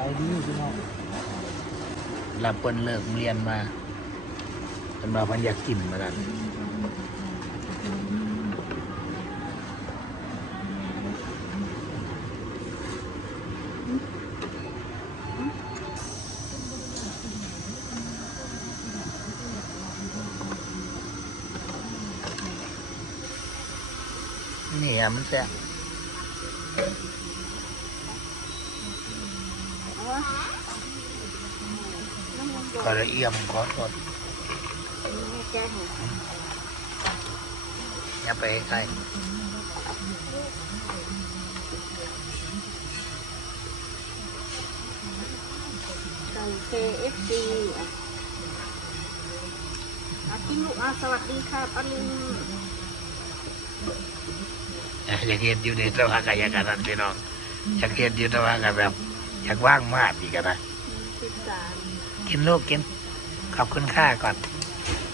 ายดีพี่น้องหลับเปิ้นเลิกเรียนมาเป็นมาพันอยากกินมาดันนี่อะมันแซ่บ ขอละเอียมขอโทษอย่าไปใกล้สั่ง KFC อะอะกินลูกอะสวัสดีค่ะป้าลุงอยากเห็นอยู่ในสภาพกายการนั้นพี่น้องอยากเห็นอยู่ในสภาพกันแบบ อยากว่างมากอีกอะนะสิบสามกินลูกกิน ขอบคุณค่าก่อน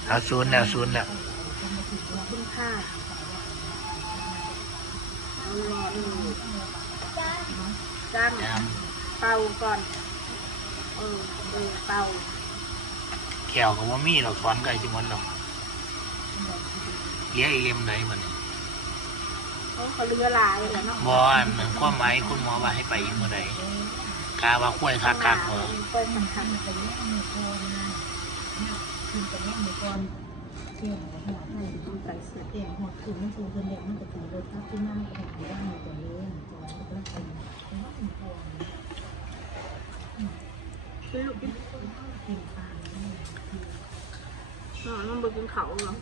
เอาศูนย์แล้วศูนย์แล้วขอบคุณค่ะเอารอหนึ่งจ้างน้เป่าก่อนเออเออเป่าำแก้วก็ว่ามีหรอกถอนไก่จิมันหรอกเลี้ยงอีเอ็มไหนมันยเขาเขาเรือลายเหรอเนาะบอันความหมายคุณหมอว่าให้ไปอีกเมื่อใด กาว่าคุ้ยคักคักเหรอเปิดสังคันกินแต่แม่หมูก่อนเที่ยงหัวให้ต้องใส่เสื้อเที่ยงหัวคือมันคือคนเด็กมันก็ตีรถทับที่หน้าก็ถือว่ามีตัวเลี้ยงตัวแล้วก็เป็นว่าเนตัวกินลูกกินกินปลานอนมันบนกินเขาเหรอ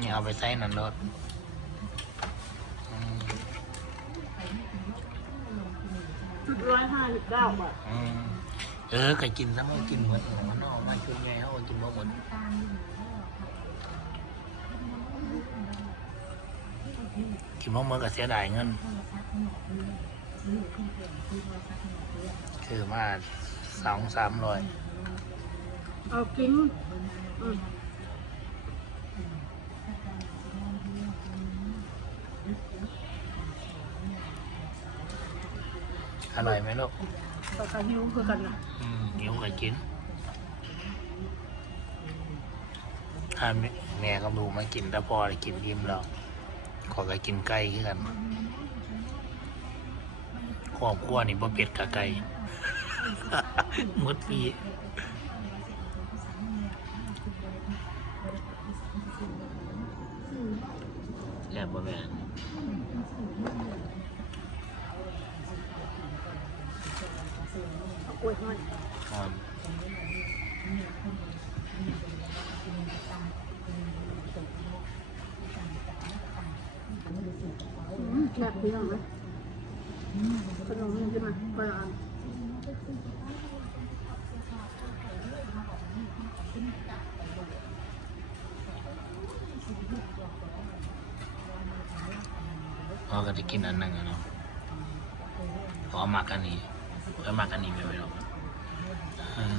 นี่เอาไปใส่นั่นรถอืมร้อยห้าสิบเก้าบาทอืมเออก็กินซะมันกินหมดมันออกมาชุดใหญ่เขาก็กินบ่หมดกินบ่หมดก็เสียดายเงิน คือมาสองสามร้อย เอากินอืมอร่อยไหมลูกต่อไปหิวคือกันนะอืมหิวก็กินถ้าแม่แม่กับลูกมากินแต่พอได้กินอิ่มแล้วขอก็กินไก่คือกันครอบครัวนี่บ่เป็ดกับไก่ หมดปี บ่แม่นอากล้วยห้อยครับแบบพี่น้องไหมขนมนี่ขึ้นมาไปอ่า นพอก็จะกินอันหนึงอะเนาะพอมักอันนี้พอมักอันนี้ไม่ไหวหรอกอืม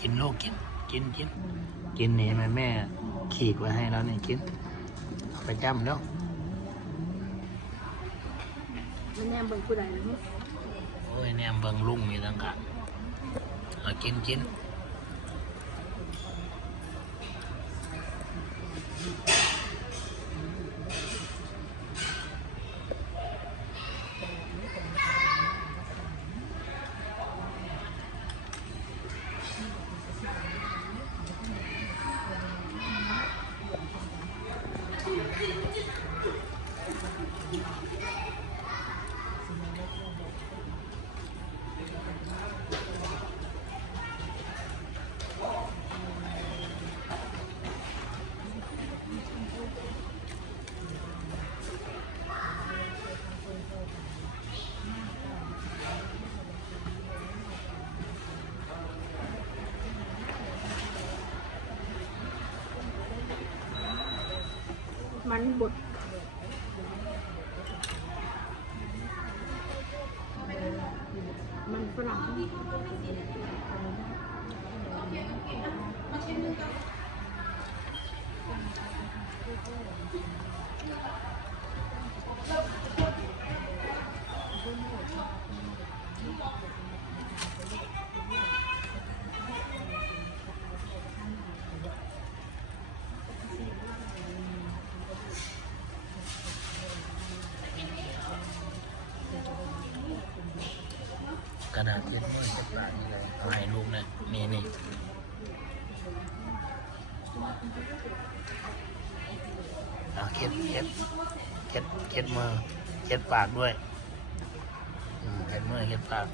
กินลูกกิน กินกินกินนี่แม่แม่ขีกไว้ให้แล้วนี่กินเอาไปจ้ำแล้วไม่แน่เบิ่งผู้ใดเลยมั้งโอ้ยแนมเบิงลุงนี่ตั้งกะเอากินกิน มันบดมันฝรั่งเราะดาษเช็ดมือเช็ดปากนี่เลยเอาให้ลูกนะนี่นี่เอาเช็ดเช็ดเช็ดเช็ดมือเช็ดปากด้วยเช็ดมือเช็ดปาก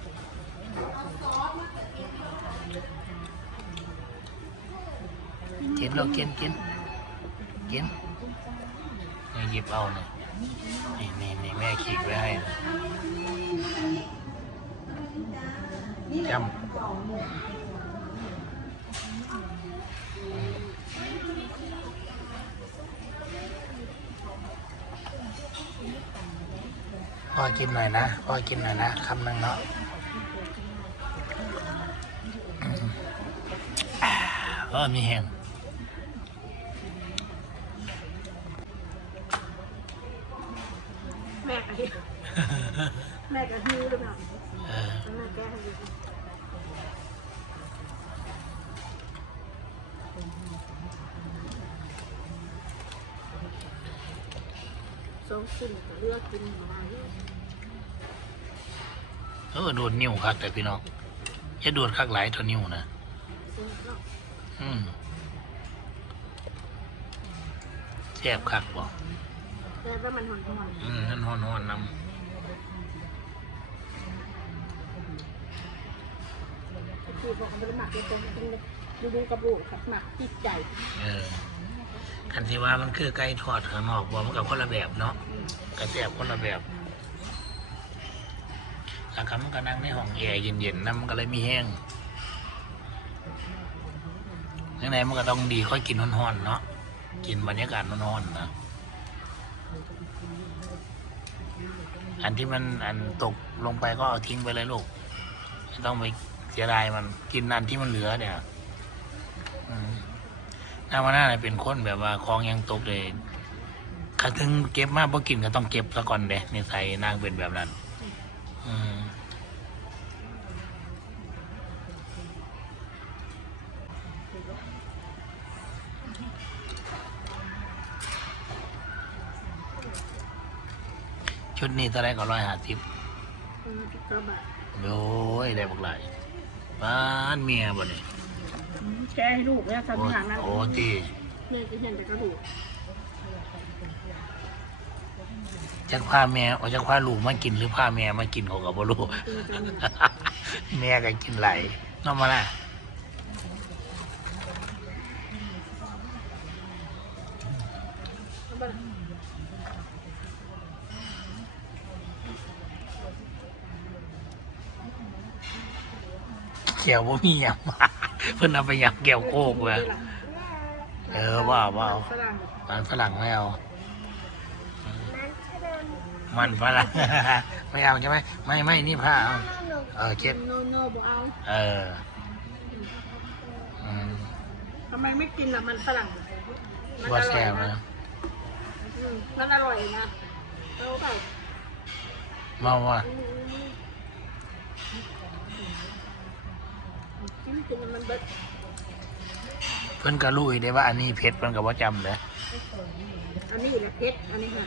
กินแล้วกินกินกินนี่หยิบเอาเนี่ยนี่นี่นี่แม่ขีดไว้ให้นะ จำพ่อกินหน่อยนะพ่อกินหน่อยนะคำหนึ่งเนาะอืมอ่าเออมีแห้ง แม่กะฮิวแม่กะฮิวด้วยนาะเออแม่แก้ให้ดูสองสิ่งก็เลือกกินมาเยอะเออโดนนิ้วคักแต่พี่น้องอย่าโดนคักหลายเท่านิ้วนะอืมแซ่บคักบ่ แต่ว่ามันหอนอืมนั่นฮ้อนๆนๆคือบอกมันเป็นหมักเป็นคนเป็นดูดูกระบุกขัดหมักติดใจำเออคันที่ว่ามันคือไก่ทอดข้างนอกบ่มันกับคนละแบบเนาะกระแซ่บคนละแบบแล้วก็มันก็นั่งในห้องแอร์เย็นๆนะมันก็เลยมีแห้งยังไงมันก็ต้องดีค่อยกินฮ้อนๆเนาะกินบรรยากาศฮ้อนๆนะ อันที่มันอันตกลงไปก็เอาทิ้งไปเลยลูกไม่ต้องไปเสียดายมันกินอันที่มันเหลือเนี่ยถ้าวันหน้าเนี่ยเป็นคนแบบว่าคลองยังตกเลยถ้าถึงเก็บมากพอกินก็ต้องเก็บซะก่อนเด้นิสัยนางเป็นแบบนั้น ชุดนี้เท่าไรก็ร้อยห้าสิบอืมกระบะโอ้ยได้บักหลายบ้านเมียบ่เนี่ยแก้ให้ลูกเนี่ยโอ้ทำอย่างนั้นโอ้ตีแม่จะเห็นแต่กระดูกจักพาแม่เอาจักพาลูกมากินหรือพาแม่มากินเขากับบ่รู้คือจะมีแม่ก็กินไหลายน้องมาละ เกี่ยวว่ามีหยำมาเพิ่นเอาไปหยำเกี่ยวโคกเว้ยเออว่าว่าฝรั่งมันฝรั่งไม่เอามันฝรั่งไม่เอาใช่ไหมไม่ไม่นี่ผ้าเอาเออเช็ดโนโนบเอาเอออืมทำไมไม่กินล่ะมันฝรั่งมันว่าอร่อแซ่ยบนะนะอืมมันอร่อยนะเอาไปเมาว่า กินกินมันเบิดเพิ่นก็รู้อีกได้ว่าอันนี้เผ็ดเพิ่นก็บ่จำเลยอันนี้แหละเพชรอันนี้ค่ะ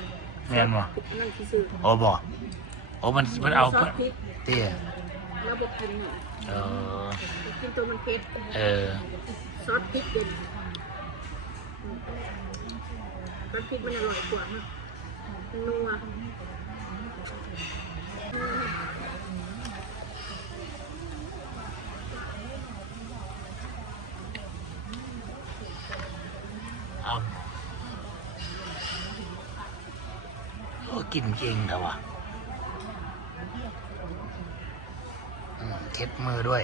แม่นบ่อันนั้นคือซื้อโอ้บ่โอ้มันเพิ่นเอาซอเพิ่สนพริกเตี้ยแล้วบอกกินหน่อยเออกินตัวมันเผ็ดเออซอสพริกเด่นซอสพริกมันอร่อยกว่านะนัว เอาโอ้ กินเก่งแต่ว่าเค็ดมือด้วย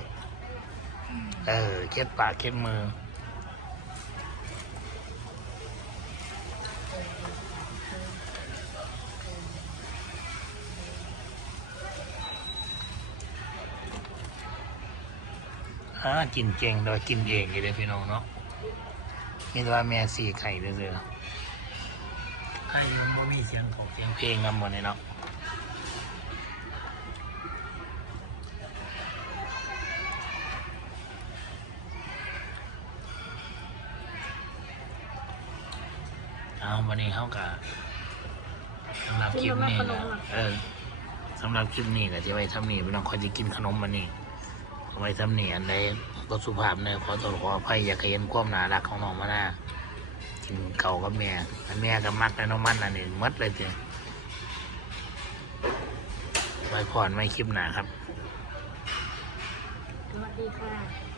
เออเค็ดปากเค็ดมือฮะกินเก่งโดยกินเองอยู่เลยพี่น้องเนาะมีแต่ว่าแม่สี่ไข่เรื่อย ไข่ยังบ่มีเสียงของเสียงเพลงนำหมดเลยเนาะเอาวันนี้เขากับสำหรับคลิปนี้ก็เออสำหรับคลิปนี้ก็จะไว้ทำนี่พี่น้องคอยจะกินขนมวันนี้ไว้ทำนี่อันใดก็สุภาพเนี่ยขอโทษขออภัยอยากให้เห็นความน่ารักของน้องมาหน้า กินเก่ากับแม่แม่ก็มักแล้วน้องมันอันนี้หมดเลยจ้ะไว้พรไม่คลิปหนาครับ สวัสดีค่ะ